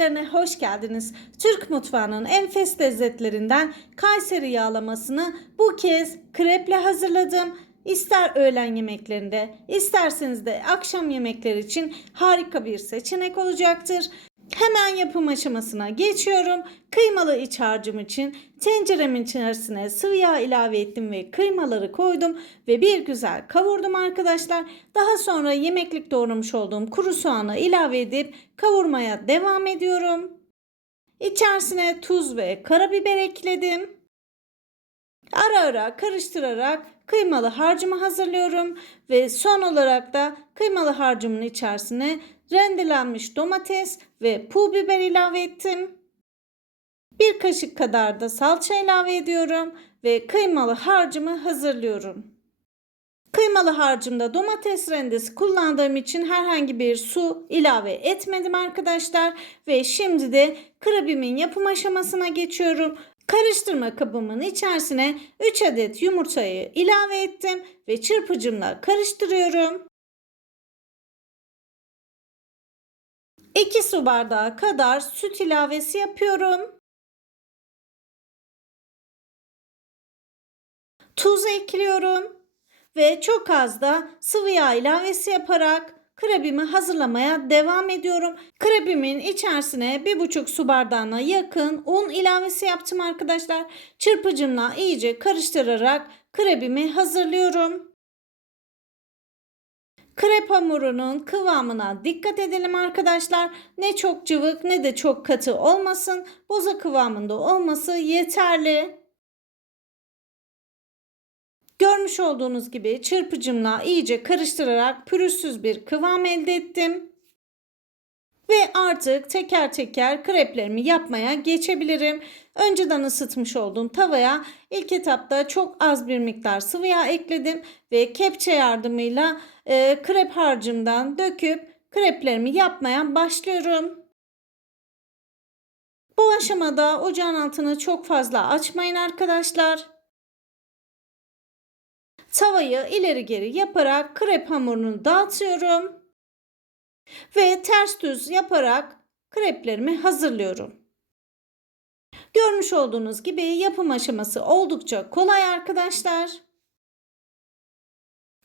lezzetlerine hoş geldiniz. Türk mutfağının enfes lezzetlerinden Kayseri yağlamasını bu kez kreple hazırladım. İster öğlen yemeklerinde, isterseniz de akşam yemekleri için harika bir seçenek olacaktır. Hemen yapım aşamasına geçiyorum. Kıymalı iç harcım için tenceremin içerisine sıvı yağ ilave ettim ve kıymaları koydum ve bir güzel kavurdum arkadaşlar. Daha sonra yemeklik doğramış olduğum kuru soğanı ilave edip kavurmaya devam ediyorum. İçerisine tuz ve karabiber ekledim. Ara ara karıştırarak kıymalı harcımı hazırlıyorum ve son olarak da kıymalı harcımın içerisine rendelenmiş domates ve pul biber ilave ettim. Bir kaşık kadar da salça ilave ediyorum ve kıymalı harcımı hazırlıyorum. Kıymalı harcımda domates rendesi kullandığım için herhangi bir su ilave etmedim arkadaşlar ve şimdi de krebimin yapım aşamasına geçiyorum. Karıştırma kabımın içerisine 3 adet yumurtayı ilave ettim ve çırpıcımla karıştırıyorum. 2 su bardağı kadar süt ilavesi yapıyorum. Tuz ekliyorum ve çok az da sıvı yağ ilavesi yaparak krebimi hazırlamaya devam ediyorum. Krebimin içerisine 1,5 su bardağına yakın un ilavesi yaptım arkadaşlar. Çırpıcımla iyice karıştırarak krebimi hazırlıyorum. Krep hamurunun kıvamına dikkat edelim arkadaşlar. Ne çok cıvık ne de çok katı olmasın. Boza kıvamında olması yeterli. Görmüş olduğunuz gibi çırpıcımla iyice karıştırarak pürüzsüz bir kıvam elde ettim. Ve artık teker teker kreplerimi yapmaya geçebilirim. Önceden ısıtmış olduğum tavaya ilk etapta çok az bir miktar sıvı yağ ekledim ve kepçe yardımıyla e, krep harcımdan döküp kreplerimi yapmaya başlıyorum. Bu aşamada ocağın altını çok fazla açmayın arkadaşlar. Tavayı ileri geri yaparak krep hamurunu dağıtıyorum. Ve ters düz yaparak kreplerimi hazırlıyorum. Görmüş olduğunuz gibi yapım aşaması oldukça kolay arkadaşlar.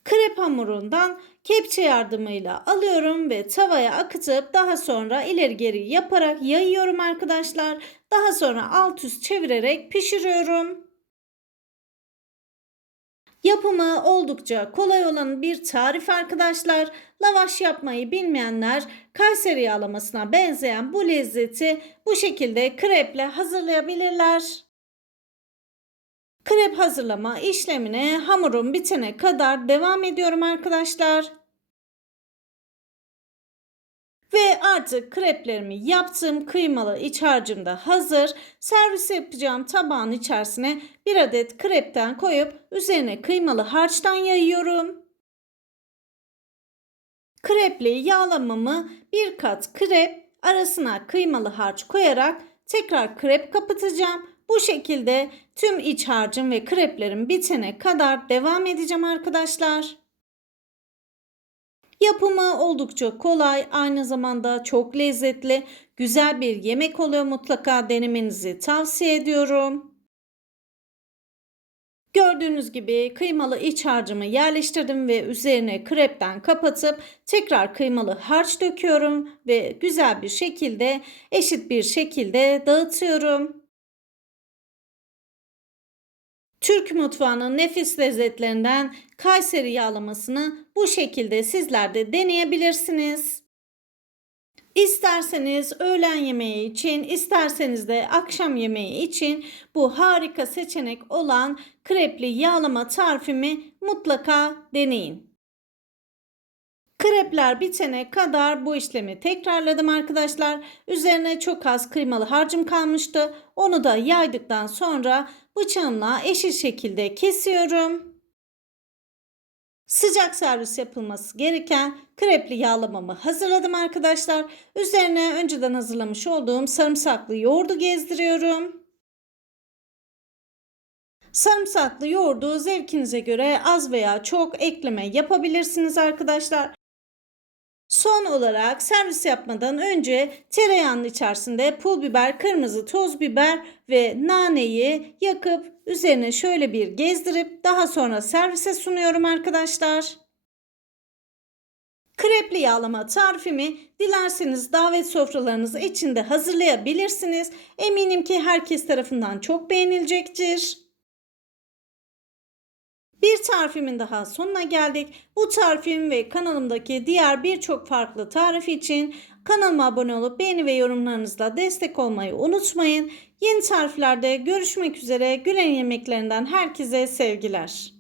Krep hamurundan kepçe yardımıyla alıyorum ve tavaya akıtıp daha sonra ileri geri yaparak yayıyorum arkadaşlar. Daha sonra alt üst çevirerek pişiriyorum. Yapımı oldukça kolay olan bir tarif arkadaşlar. Lavaş yapmayı bilmeyenler Kayseri yağlamasına benzeyen bu lezzeti bu şekilde kreple hazırlayabilirler. Krep hazırlama işlemine hamurum bitene kadar devam ediyorum arkadaşlar. Artık kreplerimi yaptım. Kıymalı iç harcım da hazır. Servis yapacağım tabağın içerisine bir adet krepten koyup üzerine kıymalı harçtan yayıyorum. Krepli yağlamamı bir kat krep arasına kıymalı harç koyarak tekrar krep kapatacağım. Bu şekilde tüm iç harcım ve kreplerim bitene kadar devam edeceğim arkadaşlar. Yapımı oldukça kolay, aynı zamanda çok lezzetli, güzel bir yemek oluyor. Mutlaka denemenizi tavsiye ediyorum. Gördüğünüz gibi kıymalı iç harcımı yerleştirdim ve üzerine krepten kapatıp tekrar kıymalı harç döküyorum ve güzel bir şekilde eşit bir şekilde dağıtıyorum. Türk mutfağının nefis lezzetlerinden Kayseri yağlamasını bu şekilde sizler de deneyebilirsiniz. İsterseniz öğlen yemeği için, isterseniz de akşam yemeği için bu harika seçenek olan krepli yağlama tarifimi mutlaka deneyin. Krepler bitene kadar bu işlemi tekrarladım arkadaşlar. Üzerine çok az kıymalı harcım kalmıştı. Onu da yaydıktan sonra bıçağımla eşit şekilde kesiyorum. Sıcak servis yapılması gereken krepli yağlamamı hazırladım arkadaşlar. Üzerine önceden hazırlamış olduğum sarımsaklı yoğurdu gezdiriyorum. Sarımsaklı yoğurdu zevkinize göre az veya çok ekleme yapabilirsiniz arkadaşlar. Son olarak servis yapmadan önce tereyağının içerisinde pul biber, kırmızı toz biber ve naneyi yakıp üzerine şöyle bir gezdirip daha sonra servise sunuyorum arkadaşlar. Krepli yağlama tarifimi dilerseniz davet sofralarınız içinde hazırlayabilirsiniz. Eminim ki herkes tarafından çok beğenilecektir. Bir tarifimin daha sonuna geldik. Bu tarifim ve kanalımdaki diğer birçok farklı tarif için kanalıma abone olup beğeni ve yorumlarınızla destek olmayı unutmayın. Yeni tariflerde görüşmek üzere. Gülen yemeklerinden herkese sevgiler.